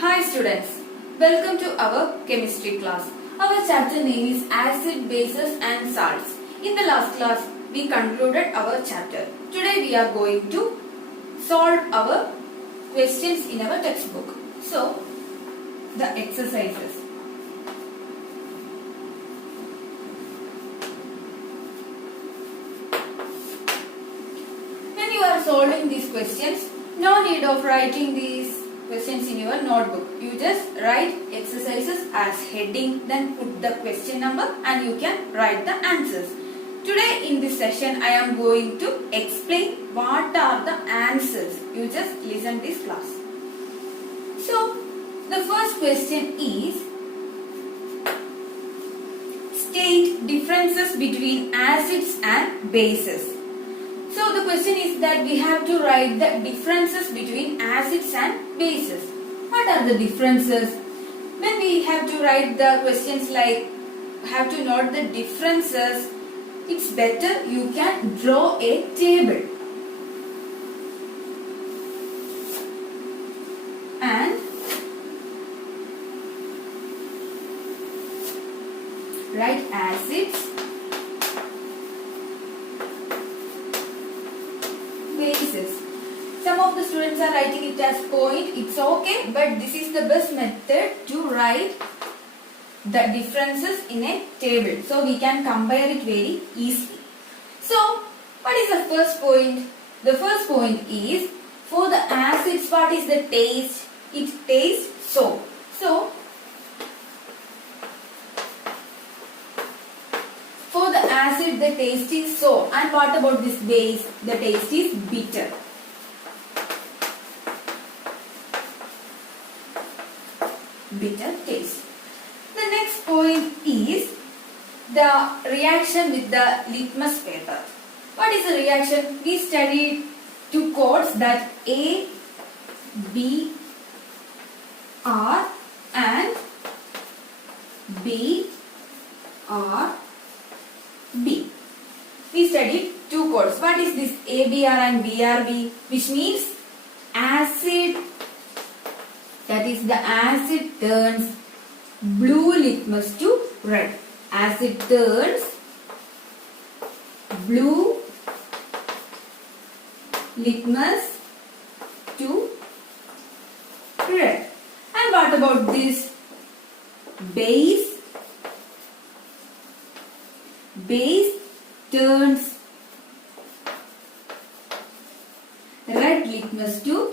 Hi students, welcome to our chemistry class. Our chapter name is acid, bases and salts. In the last class, we concluded our chapter. Today we are going to solve our questions in our textbook. So, the exercises. When you are solving these questions, no need of writing these questions in your notebook. You just write exercises as heading, then put the question number and you can write the answers. Today in this session I am going to explain what are the answers. You just listen this class. So the first question is, state differences between acids and bases. So the question is that we have to write the differences between acids and bases. What are the differences? When we have to write the questions like have to note the differences, it's better you can draw a table. And write acids, bases. Some of the students are writing it as point. It's okay, but this is the best method to write the differences in a table. So we can compare it very easily. So what is the first point? The first point is, for the acids, what is the taste? It tastes so. So for the acid, the taste is so. And what about this base? The taste is bitter. Bitter taste. The next point is the reaction with the litmus paper. What is the reaction? We studied two codes, that A, B, R and B, R, B. We studied two codes. What is this ABR and BRB? Which means acid, that is the acid turns blue litmus to red. Acid turns blue litmus to red. And what about this base? Base turns red litmus to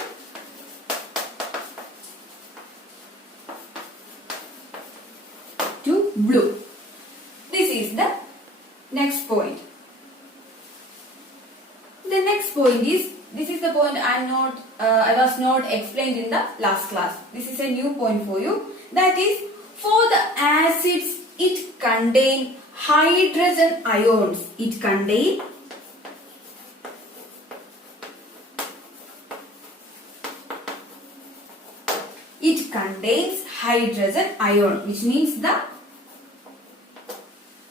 blue. This is the next point. The next point is, this is the point I was not explained in the last class. This is a new point for you. That is, for the acids, it contain hydrogen ions. It contain contains hydrogen ion, which means the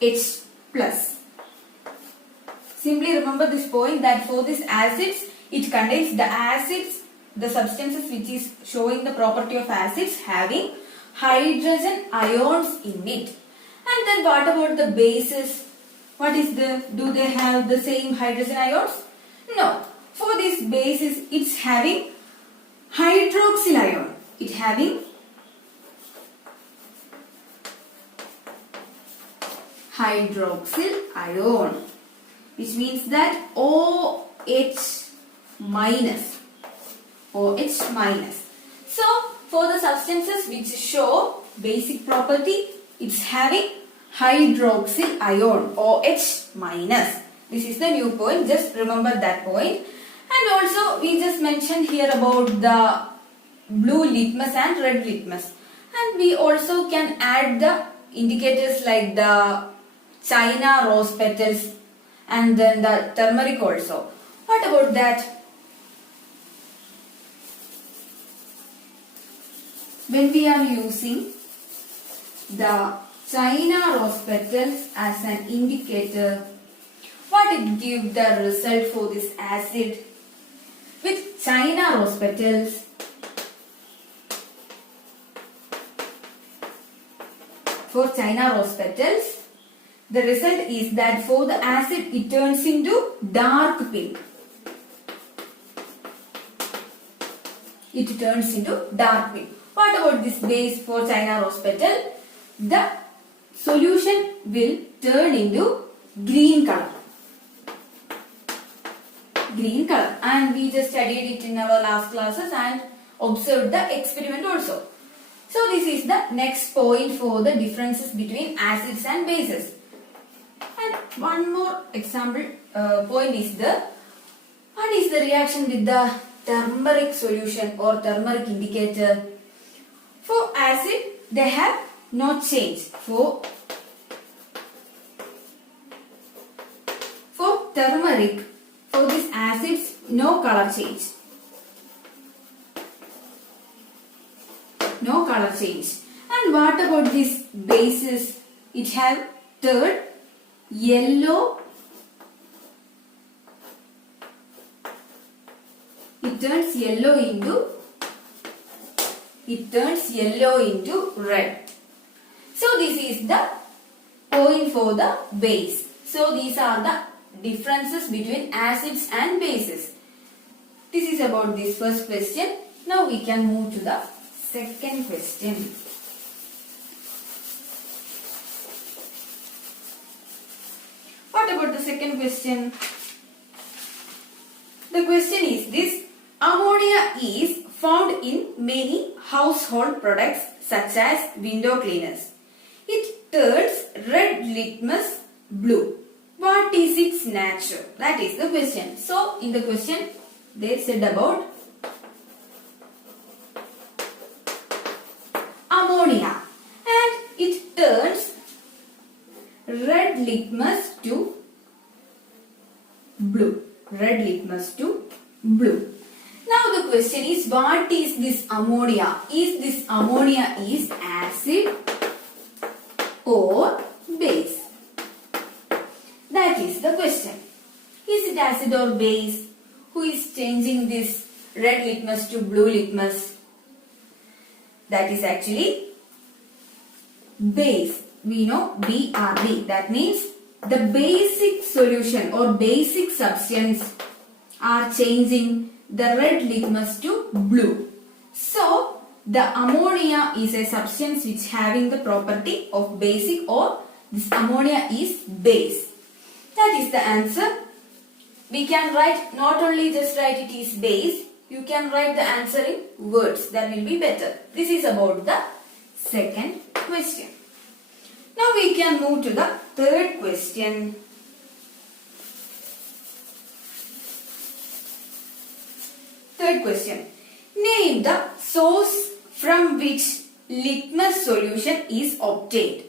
H plus. Simply remember this point, that for these acids, it contains the substances which is showing the property of acids having hydrogen ions in it. And then what about the bases? Do they have the same hydrogen ions? No. For this bases, it's having hydroxyl ion. It having hydroxyl ion, which means that OH minus. OH minus. So for the substances which show basic property, it's having hydroxyl ion, OH minus. This is the new point. Just remember that point. And also we just mentioned here about the blue litmus and red litmus. And we also can add the indicators like the China rose petals and then the turmeric also. What about that? When we are using the China rose petals as an indicator, what it gives the result for this acid? With China rose petals, for China rose petals, the result is that for the acid it turns into dark pink. It turns into dark pink. What about this base for China rose petal? The solution will turn into green color. Green color, and we just studied it in our last classes and observed the experiment also. So this is the next point for the differences between acids and bases. And one more example point is what is the reaction with the turmeric solution or turmeric indicator? For acid, they have no change. For turmeric, for these acids, no color change. No color change. And what about these bases? It have turned yellow. It turns yellow into red. So this is the point for the base. So these are the differences between acids and bases. This is about this first question. Now we can move to the second question. What about the second question? The question is this: ammonia is found in many household products such as window cleaners. It turns red litmus blue. What is its nature? That is the question. So in the question they said about ammonia, and it turns red litmus to blue. Red litmus to blue. Now the question is, what is this ammonia? Is this ammonia is acid or base? That is the question. Is it acid or base? Who is changing this red litmus to blue litmus? That is actually base. We know BRB. That means the basic solution or basic substance are changing the red litmus to blue. So the ammonia is a substance which having the property of basic, or this ammonia is base. That is the answer. We can write, not only just write it is base, you can write the answer in words. That will be better. This is about the second question. Now we can move to the third question. Third question. Name the source from which litmus solution is obtained.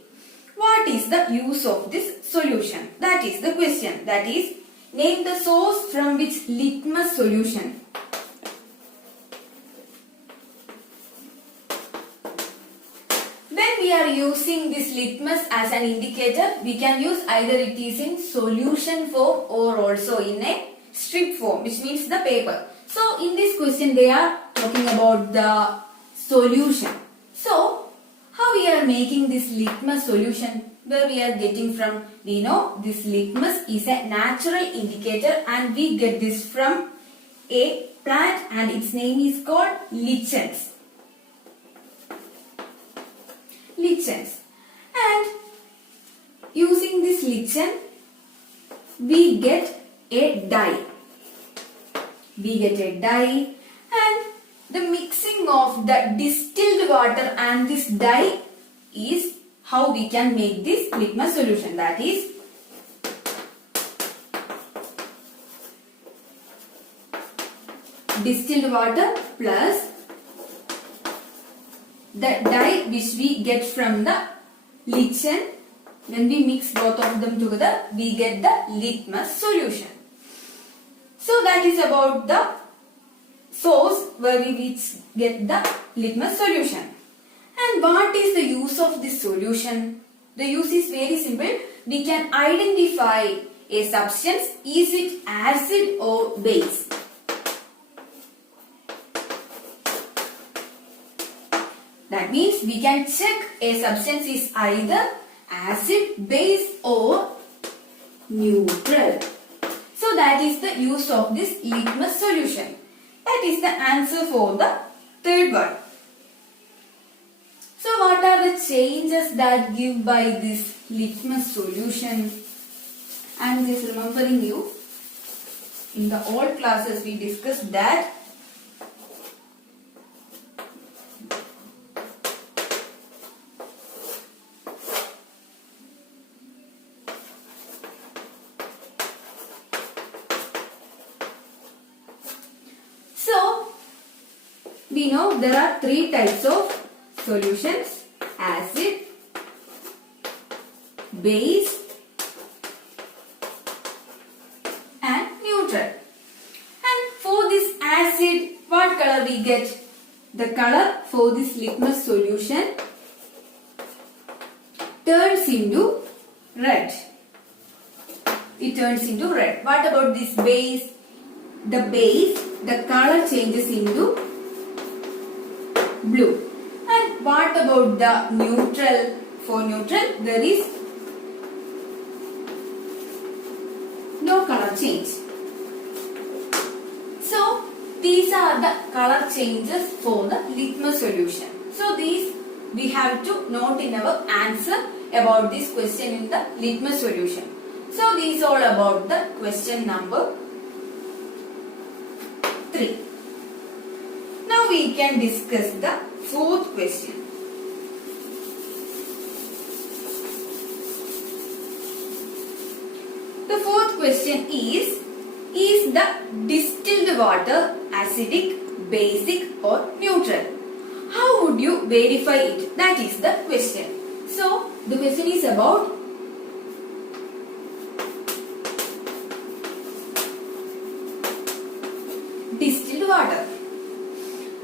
What is the use of this solution? That is the question. That is, name the source from which litmus solution. When we are using this litmus as an indicator, we can use either it is in solution form or also in a strip form, which means the paper. So in this question they are talking about the solution. So how we are making this litmus solution? Where we are getting from? We know this litmus is a natural indicator and we get this from a plant and its name is called lichens. Lichens. And using this lichen we get a dye. We get a dye, and the mixing of the distilled water and this dye is how we can make this litmus solution. That is, distilled water plus the dye which we get from the lichen. When we mix both of them together, we get the litmus solution. So that is about the source where we get the litmus solution. And what is the use of this solution? The use is very simple. We can identify a substance. Is it acid or base? That means we can check a substance is either acid, base or neutral. So that is the use of this litmus solution. That is the answer for the third one. So what are the changes that give by this litmus solution? I am just remembering you. In the old classes we discussed that we know there are three types of solutions: acid, base and neutral. And for this acid, what color we get? The color for this litmus solution turns into red. It turns into red. What about this base? The base, the color changes into blue. And what about the neutral? For neutral, there is no color change. So, these are the color changes for the litmus solution. So, these we have to note in our answer about this question in the litmus solution. So, these all about the question number 3. Now we can discuss the fourth question. The fourth question is the distilled water acidic, basic or neutral? How would you verify it? That is the question. So, the question is about distilled water.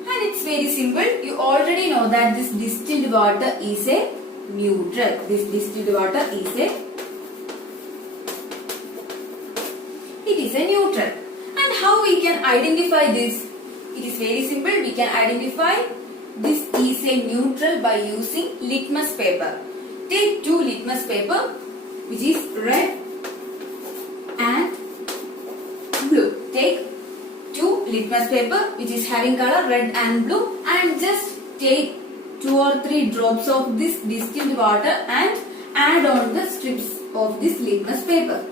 And it's very simple. You already know that this distilled water is a neutral. This distilled water is a neutral. And how we can identify this? It is very simple. We can identify this is a neutral by using litmus paper. Take 2 litmus paper, which is red and blue. Take 2 litmus paper which is having color red and blue, and just take 2 or 3 drops of this distilled water and add on the strips of this litmus paper.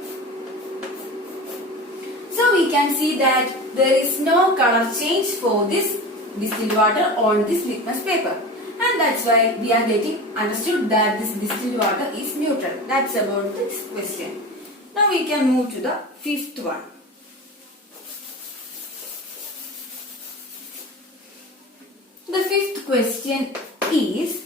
So we can see that there is no color change for this distilled water on this litmus paper, and that's why we are getting understood that this distilled water is neutral. That's about this question. Now we can move to the fifth one. The fifth question is,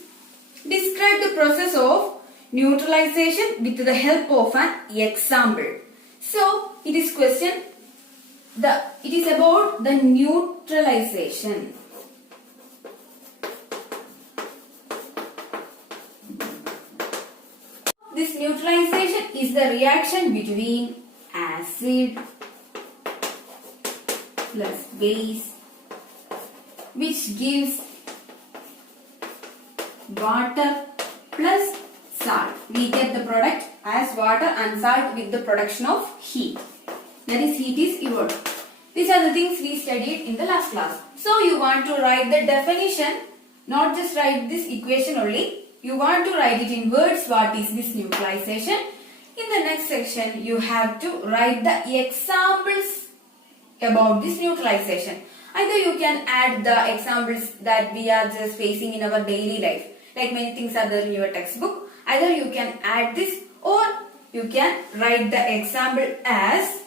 describe the process of neutralization with the help of an example. So it is it is about the neutralization. This neutralization is the reaction between acid plus base, which gives water plus salt. We get the product as water and salt with the production of heat. That is, heat is evolved. These are the things we studied in the last class. So you want to write the definition, not just write this equation only. You want to write it in words. What is this neutralization? In the next section, you have to write the examples about this neutralization. Either you can add the examples that we are just facing in our daily life, like many things are there in your textbook. Either you can add this, or you can write the example as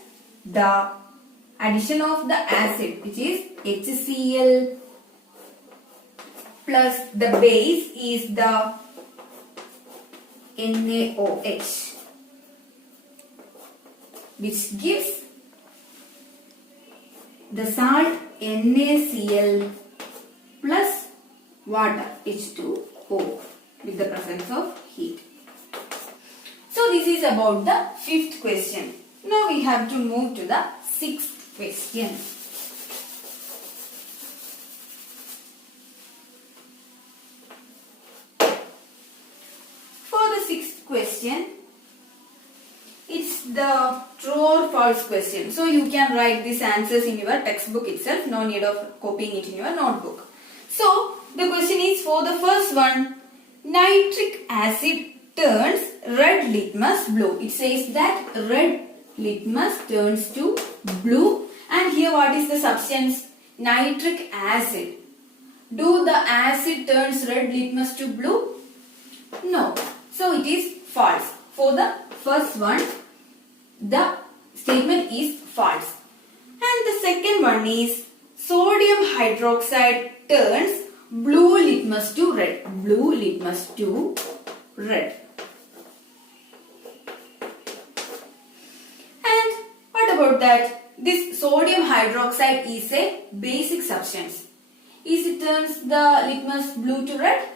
the addition of the acid, which is HCl, plus the base is the NaOH, which gives the salt NaCl plus water H2O with the presence of heat. So this is about the fifth question. Now we have to move to the sixth question. question, it's the true or false question. So you can write these answers in your textbook itself. No need of copying it in your notebook. So the question is for the first one. Nitric acid turns red litmus blue. It says that red litmus turns to blue. And here what is the substance? Nitric acid. Do the acid turns red litmus to blue? No. So it is false. For the first one, the statement is false. And the second one is sodium hydroxide turns blue litmus to red. Blue litmus to red. And what about that? This sodium hydroxide is a basic substance. Is it turns the litmus blue to red?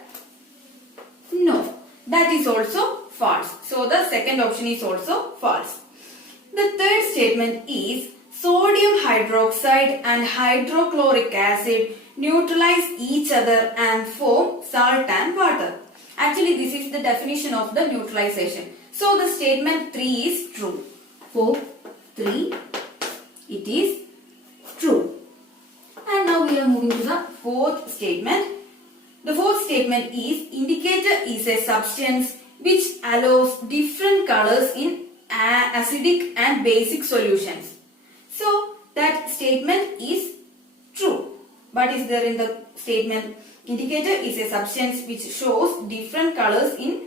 No. That is also false. So the second option is also false. The third statement is sodium hydroxide and hydrochloric acid neutralize each other and form salt and water. Actually, this is the definition of the neutralization. So the statement 3 is true. For 3, it is true. And now we are moving to the fourth statement. The fourth statement is indicator is a substance which allows different colors in acidic and basic solutions. So that statement is true. What is there in the statement? Indicator is a substance which shows different colors in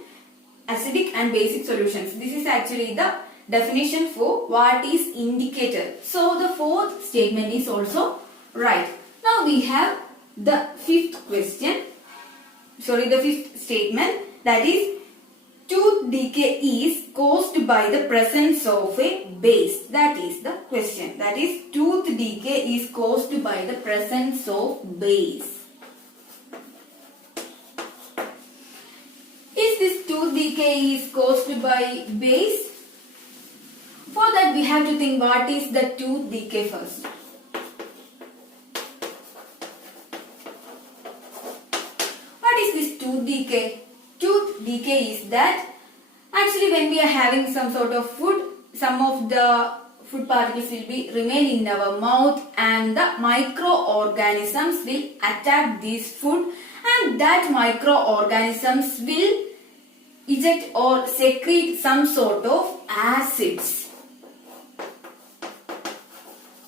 acidic and basic solutions. This is actually the definition for what is indicator. So the fourth statement is also right. Now we have the fifth statement, that is tooth decay is caused by the presence of a base. That is the question. That is tooth decay is caused by the presence of base. Is this tooth decay is caused by base? For that we have to think what is the tooth decay first. What is this tooth decay? Tooth decay is that actually when we are having some sort of food, some of the food particles will be remain in our mouth and the microorganisms will attack this food, and that microorganisms will eject or secrete some sort of acids.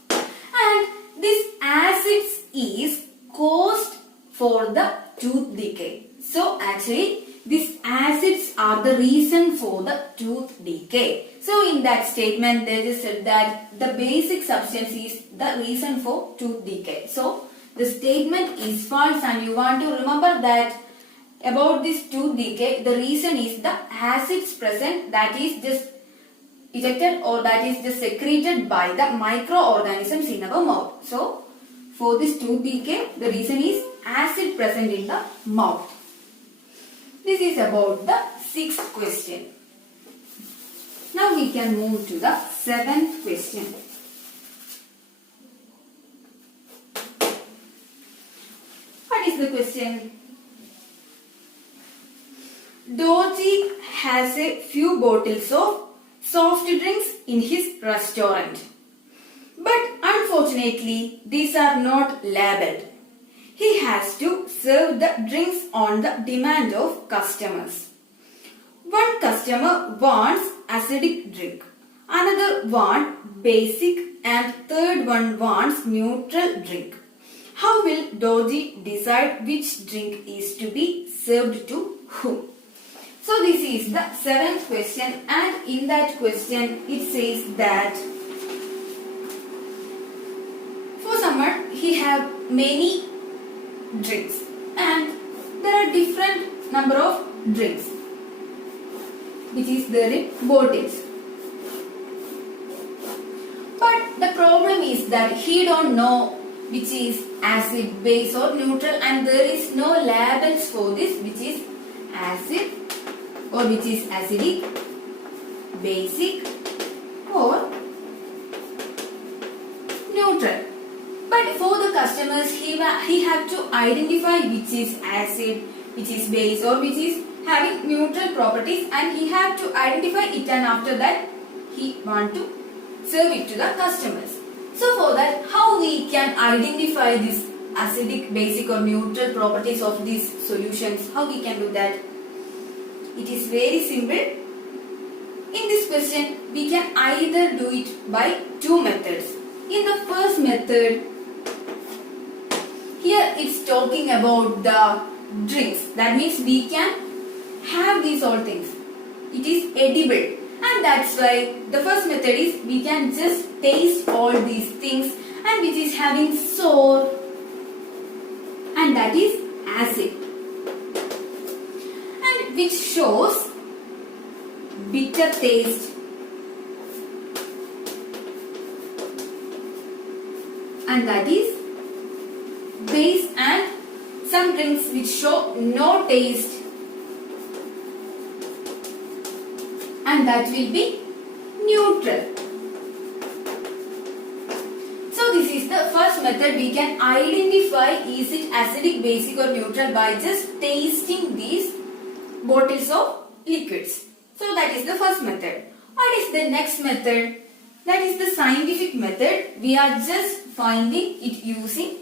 And this acids is caused for the tooth decay. So actually these acids are the reason for the tooth decay. So in that statement they just said that the basic substance is the reason for tooth decay. So the statement is false, and you want to remember that about this tooth decay, the reason is the acids present that is just ejected or that is just secreted by the microorganisms in our mouth. So for this tooth decay, the reason is acid present in the mouth. This is about the sixth question. Now we can move to the seventh question. What is the question? Dorji has a few bottles of soft drinks in his restaurant. But unfortunately, these are not labeled. He has to serve the drinks on the demand of customers. One customer wants acidic drink, another wants basic, and third one wants neutral drink. How will Dorji decide which drink is to be served to whom? So this is the seventh question, and in that question it says that for someone he have many drinks and there are different number of drinks which is there in bottles. But the problem is that he don't know which is acid, base or neutral, and there is no labels for this, which is acid or which is acidic, basic or neutral. But But for the customers, he have to identify which is acid, which is base, or which is having neutral properties, and he have to identify it, and after that he want to serve it to the customers. So for that, how we can identify this acidic, basic or neutral properties of these solutions? How we can do that? It is very simple. In this question, we can either do it by two methods. In the first method, here it's talking about the drinks. That means we can have these all things. It is edible, and that's why the first method is we can just taste all these things, and which is having sour, and that is acid, and which shows bitter taste, and that is base, and some drinks which show no taste, and that will be neutral. So this is the first method. We can identify is it acidic, basic or neutral by just tasting these bottles of liquids. So that is the first method. What is the next method? That is the scientific method. We are just finding it using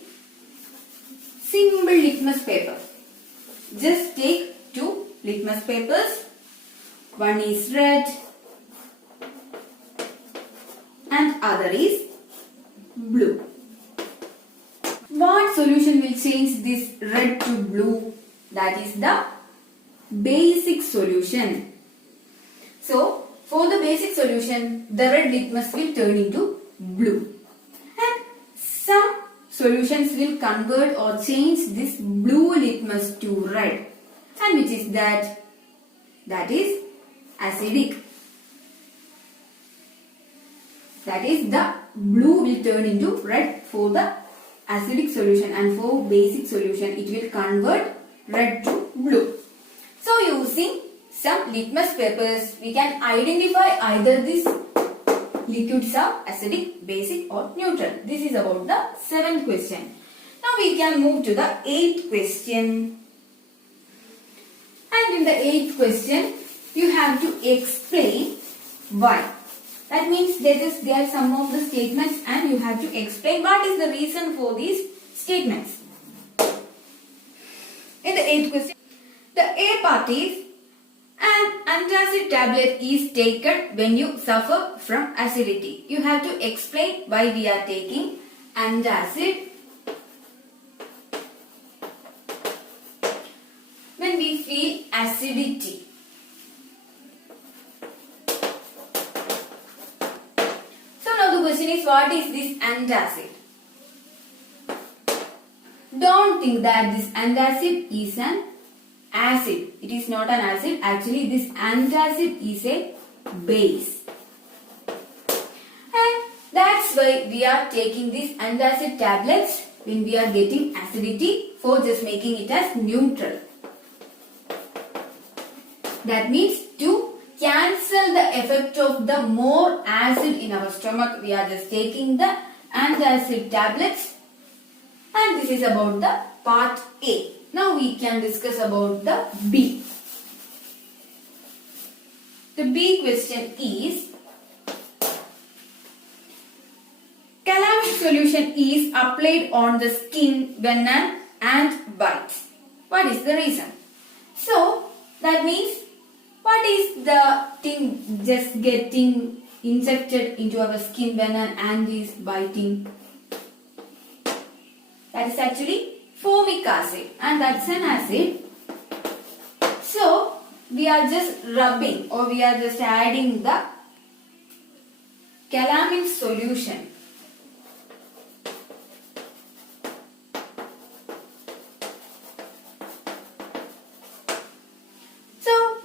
simple litmus paper. Just take two litmus papers. One is red and other is blue. What solution will change this red to blue? That is the basic solution. So, for the basic solution, the red litmus will turn into blue. And some solutions will convert or change this blue litmus to red. And which is that? That is acidic. That is the blue will turn into red for the acidic solution, and for basic solution it will convert red to blue. So using some litmus papers we can identify either these liquids are acidic, basic or neutral. This is about the 7th question. Now we can move to the 8th question. And in the 8th question you have to explain why. That means there are some of the statements and you have to explain what is the reason for these statements. In the 8th question, the A part is an antacid tablet is taken when you suffer from acidity. You have to explain why we are taking antacid when we feel acidity. The question is, what is this antacid? Don't think that this antacid is an acid. It is not an acid. Actually, this antacid is a base. And that's why we are taking these antacid tablets when we are getting acidity, for just making it as neutral. That means to cancel the effect of the more acid in our stomach, we are just taking the antacid tablets, and this is about the part A. Now we can discuss about the B. The B question is, calamine solution is applied on the skin when an ant bites. What is the reason? So that means, what is the thing just getting injected into our skin when an ant is biting? That is actually formic acid, and that's an acid. So we are just rubbing or we are just adding the calamine solution.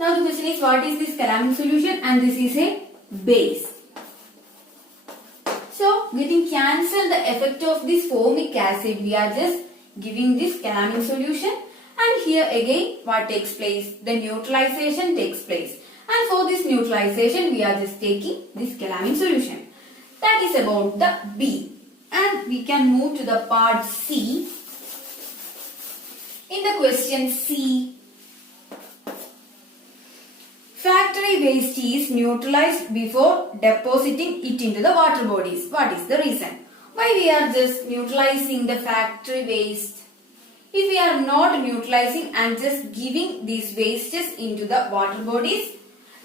Now the question is, what is this calamine solution? And this is a base. So getting cancel the effect of this formic acid, we are just giving this calamine solution, and here again what takes place? The neutralization takes place, and for this neutralization we are just taking this calamine solution. That is about the B. And we can move to the part C. In the question C, factory waste is neutralized before depositing it into the water bodies. What is the reason? Why we are just neutralizing the factory waste? If we are not neutralizing and just giving these wastes into the water bodies,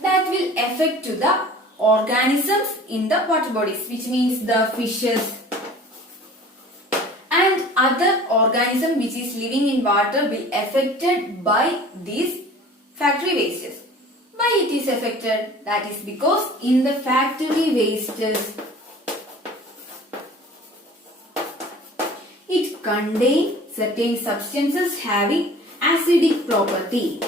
that will affect to the organisms in the water bodies, which means the fishes and other organism which is living in water will affected by these factory wastes. Why it is affected? That is because in the factory wastes it contains certain substances having acidic property.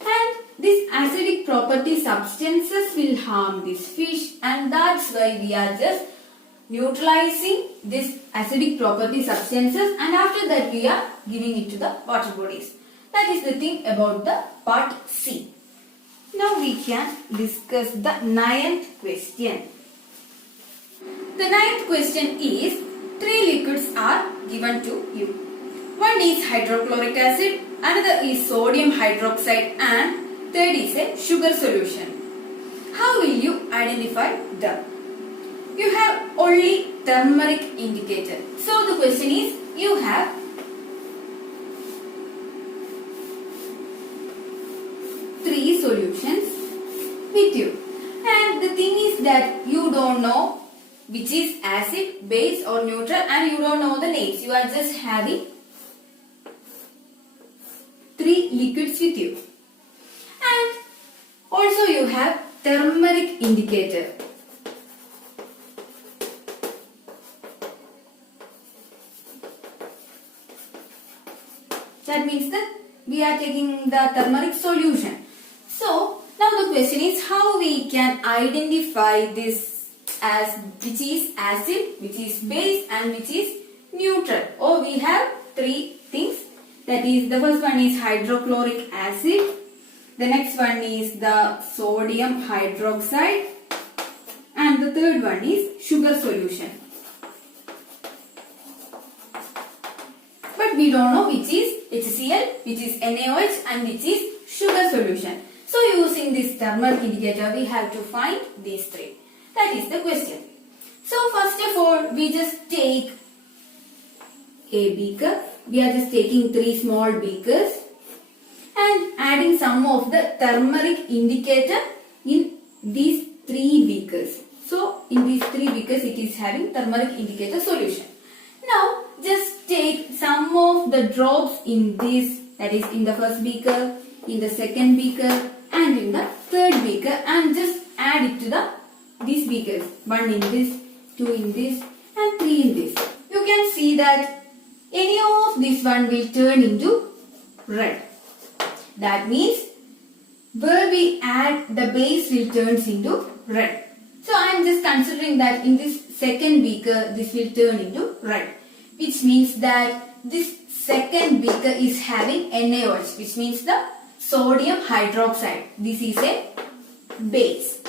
And these acidic property substances will harm this fish, and that's why we are just neutralizing this acidic property substances, and after that we are giving it to the water bodies. That is the thing about the part C. Now we can discuss the 9th question. The 9th question is, 3 liquids are given to you. One is hydrochloric acid, another is sodium hydroxide, and third is a sugar solution. How will you identify them? You have only turmeric indicator. So the question is, you have 3 solutions with you. And the thing is that you don't know which is acid, base or neutral, and you don't know the names. You are just having 3 liquids with you. And also you have turmeric indicator. That means that we are taking the turmeric solution. So now the question is, how we can identify this as which is acid, which is base, and which is neutral. Or we have 3 things. That is, the first one is hydrochloric acid. The next one is the sodium hydroxide. And the third one is sugar solution. But we don't know which is HCl, which is NaOH, and which is sugar solution. So using this turmeric indicator, we have to find these 3. That is the question. So first of all, we just take a beaker. We are just taking 3 small beakers and adding some of the turmeric indicator in these 3 beakers. So in these 3 beakers, it is having turmeric indicator solution. Now just take some of the drops in this, that is in the first beaker, in the second beaker, and in the third beaker, and just add it to these beakers. 1 in this, 2 in this, and 3 in this. You can see that any of this one will turn into red. That means where we add the base will turn into red. So I am just considering that in this second beaker this will turn into red, which means that this second beaker is having NaOH, which means the sodium hydroxide. This is a base.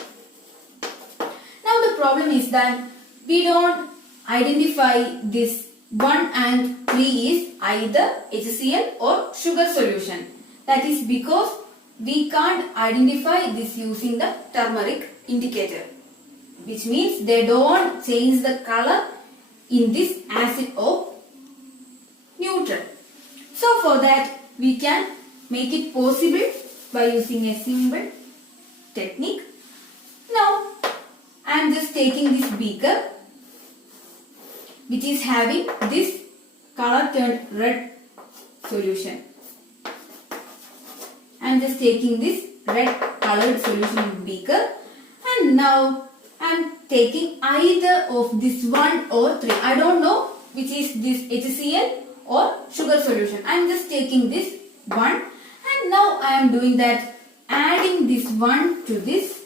Now the problem is that we don't identify this 1 and 3 is either HCl or sugar solution. That is because we can't identify this using the turmeric indicator, which means they don't change the color in this acid or neutral. So for that we can make it possible by using a simple technique. Now I am just taking this beaker which is having this color turned red solution. I am just taking this red colored solution in beaker, and now I am taking either of this 1 or 3. I don't know which is this HCl or sugar solution. I am just taking this 1, and now I am doing that, adding this 1 to this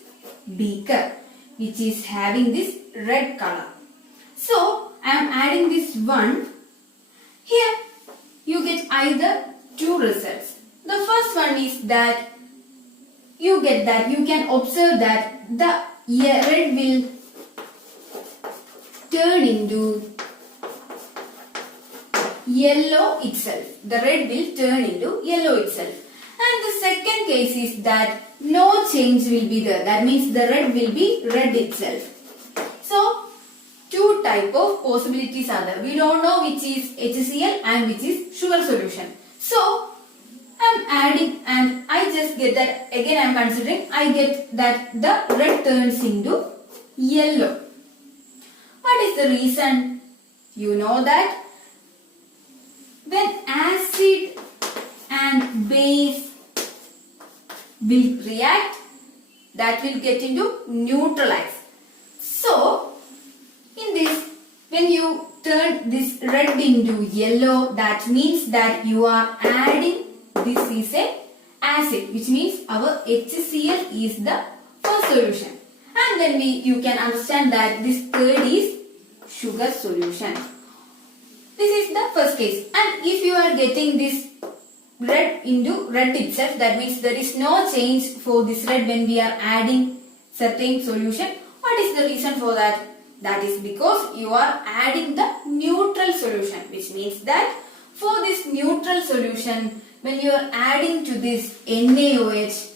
beaker which is having this red color. So I am adding this 1. Here you get either 2 results. The first one is that you can observe that the red will turn into yellow itself. The red will turn into yellow itself. And the second case is that no change will be there. That means the red will be red itself. So, two type of possibilities are there. We don't know which is HCl and which is sugar solution. So, I am adding and I just get that, again I am considering, I get that the red turns into yellow. What is the reason? You know that when acid and base will react, that will get into neutralize. So, in this, when you turn this red into yellow, that means that you are adding, this is a acid, which means our HCl is the first solution. And then you can understand that this third is sugar solution. This is the first case. And if you are getting this red into red itself, that means there is no change for this red when we are adding certain solution. What is the reason for that? That is because you are adding the neutral solution, which means that for this neutral solution, when you are adding to this NaOH,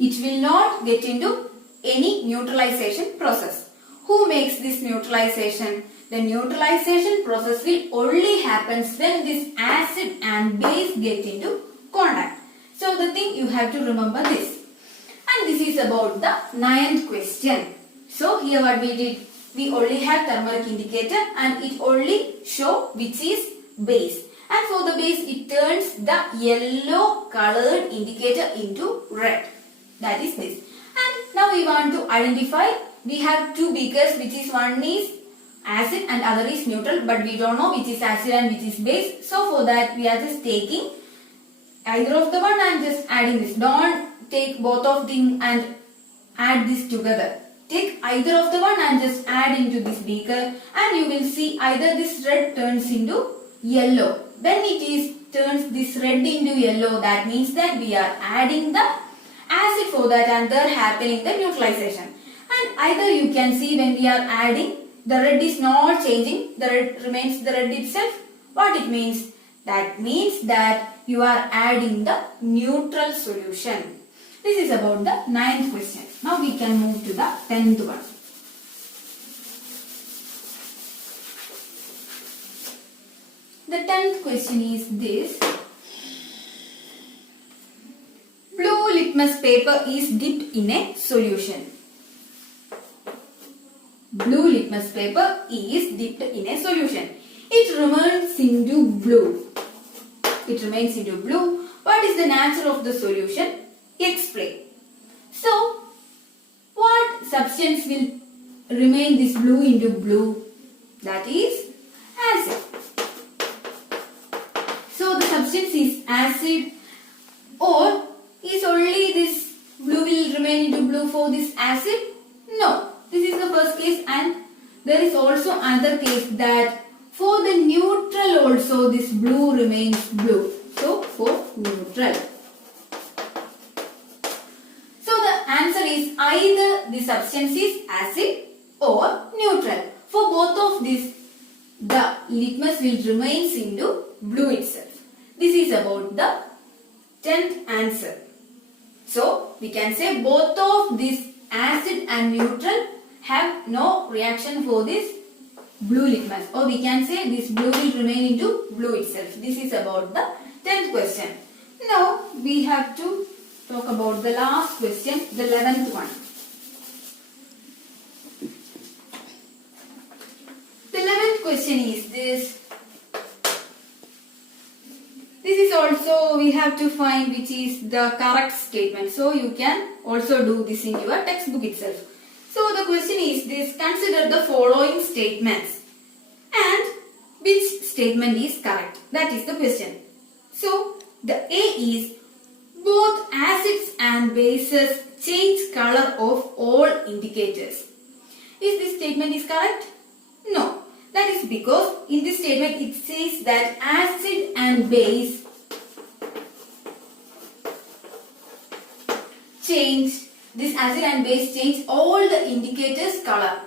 it will not get into any neutralization process. Who makes this neutralization? The neutralization process will only happens when this acid and base get into contact. So the thing you have to remember this. And this is about the 9th question. So here what we did, we only have turmeric indicator and it only show which is base. And for the base it turns the yellow colored indicator into red. That is this. And now we want to identify, we have two beakers, which is one is acid and other is neutral, but we don't know which is acid and which is base. So for that we are just taking either of the one and just adding this. Don't take both of them and add this together. Take either of the one and just add into this beaker and you will see either this red turns into yellow. When it turns this red into yellow, that means that we are adding the acid for that and there happening the neutralization. And either you can see when we are adding, the red is not changing, the red remains the red itself. What it means? That means that you are adding the neutral solution. This is about the 9th question. Now we can move to the 10th one. The 10th question is this. Blue litmus paper is dipped in a solution. Blue litmus paper is dipped in a solution. It remains into blue. It remains into blue. What is the nature of the solution? Explain. So, what substance will remain this blue into blue? That is acid. So, the substance is acid, or is only this blue will remain into blue for this acid? No. This is the first case, and there is also another case that for the neutral also this blue remains blue. So, for neutral. So, the answer is either the substance is acid or neutral. For both of these, the litmus will remain into blue itself. This is about the 10th answer. So, we can say both of these acid and neutral have no reaction for this blue litmus, or we can say this blue will remain into blue itself. This is about the 10th question. Now we have to talk about the last question, the 11th one. The 11th question is this. This is also we have to find which is the correct statement. So you can also do this in your textbook itself. So the question is this, consider the following statements and which statement is correct. That is the question. So the A is both acids and bases change color of all indicators. Is this statement is correct? No. That is because in this statement it says that acid and base change, this acid and base change all the indicators color.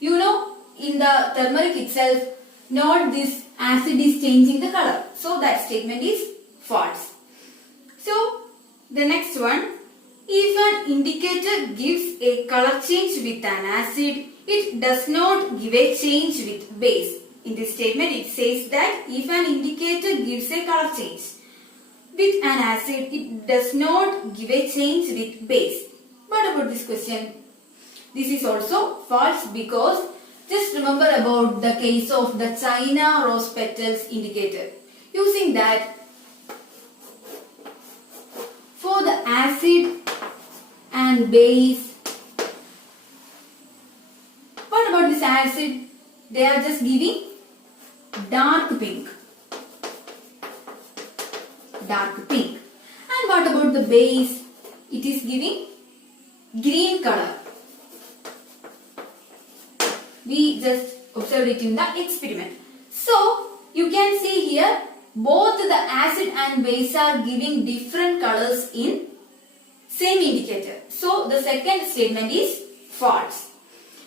You know, in the turmeric itself, not this acid is changing the color. So that statement is false. So the next one, if an indicator gives a color change with an acid, it does not give a change with base. In this statement it says that if an indicator gives a color change with an acid, it does not give a change with base. What about this question? This is also false because just remember about the case of the China rose petals indicator. Using that, for the acid and base, what about this acid? They are just giving dark pink. Dark pink. And what about the base? It is giving green color. We just observed it in the experiment. So you can see here both the acid and base are giving different colors in same indicator. So the second statement is false.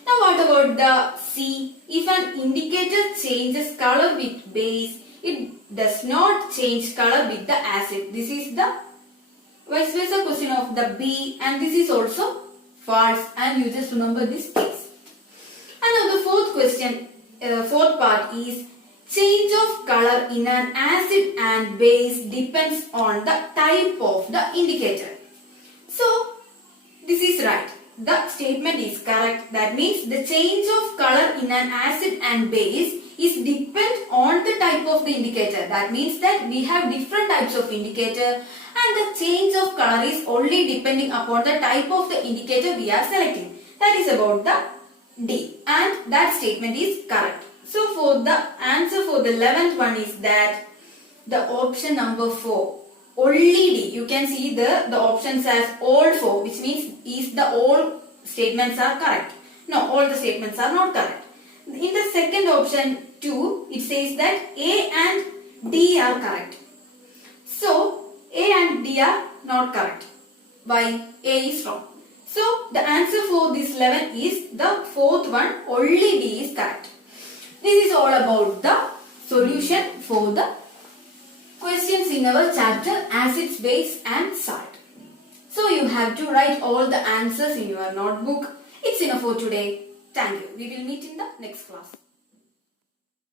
Now what about the C? If an indicator changes color with base, it does not change color with the acid. This is the vice versa question of the B, and this is also false, and you just remember this case. And now the fourth question, fourth part is change of color in an acid and base depends on the type of the indicator. So this is right. The statement is correct. That means the change of color in an acid and base is depend on the type of the indicator. That means that we have different types of indicator and the change of color is only depending upon the type of the indicator we are selecting. That is about the D, and that statement is correct. So for the answer for the 11th one is that the option number 4. Only D. You can see the options as all 4, which means is the all statements are correct. No, all the statements are not correct. In the second option 2, it says that A and D are correct. So A and D are not correct. Why? A is wrong. So the answer for this 11 is the fourth one, only D is correct. This is all about the solution for the questions in our chapter acids, base and salt. So you have to write all the answers in your notebook. It's enough for today. Thank you. We will meet in the next class.